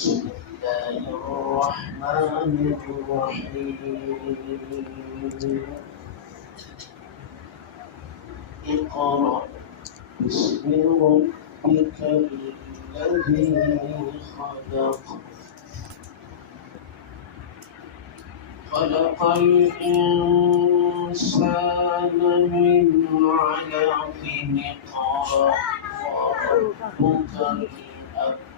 بسم الله الرحمن الرحيم اقرأ باسم ربك الذي خلق خلق الإنسان من علق اقرأ وربك الأكرم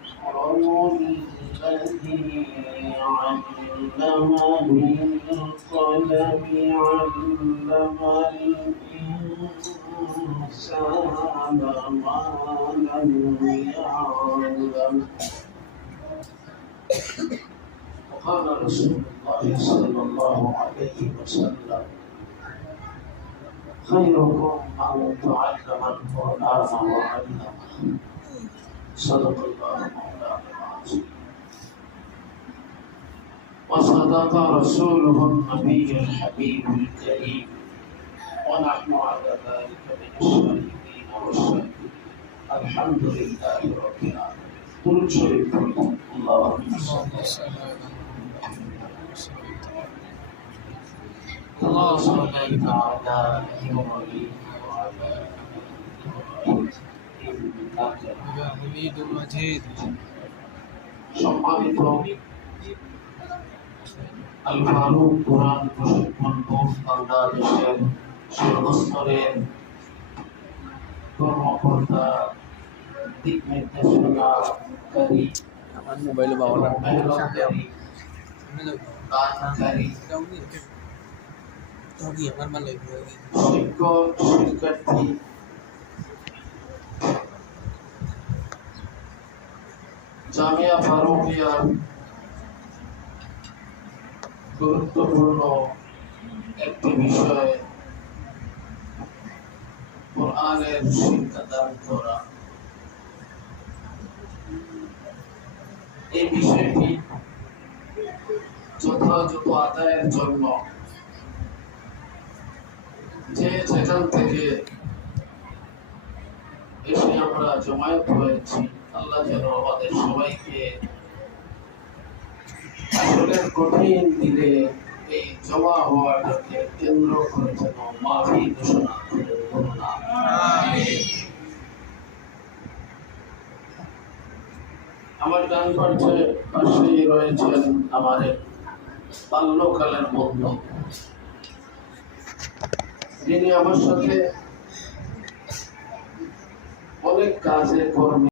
الذي علم بالقلم علم الإنسان ما لم يعلم وقال رسول الله صلى الله عليه وسلم خيركم من تعلم القرآن وعلمه صدق الله مولانا العظيم وصدق رسوله النبي الحبيب الكريم ونحن على ذلك من الشاهدين والشاكرين الحمد لله رب العالمين درود شريف اللهم صل اللهم صل على إبراهيم وعلى حميد مجيد সম্মানিত আল ফারুক কোরআন প্রশিক্ষণ বোর্ড বাংলাদেশের সর্বস্তরের কর্মকর্তা দিক নির্দেশনাকারী আমার মোবাইলে বাবা মেহনতকারী কাজকারী আমার মাল শিক্ষক শিক্ষার্থী জামিয়া ফারুকিয়ার গুরুত্বপূর্ণ একটি বিষয় কোরআনের শিক্ষাদান করা। এই বিষয়টি যথাযথ আদায়ের জন্য যে যেখান থেকে এসে আমরা জমায়েত হয়েছি আল্লাহ যেন আমাদের সবাইকে আসলে কঠিন দিনে এই জমা হওয়াটাকে কেন্দ্র করে যেন মাফি ঘোষণা করে বলুন আমার ডান পাশেই রয়েছেন আমাদের বাল্যকালের বন্ধু যিনি আমার সাথে অনেক কাজে কর্মে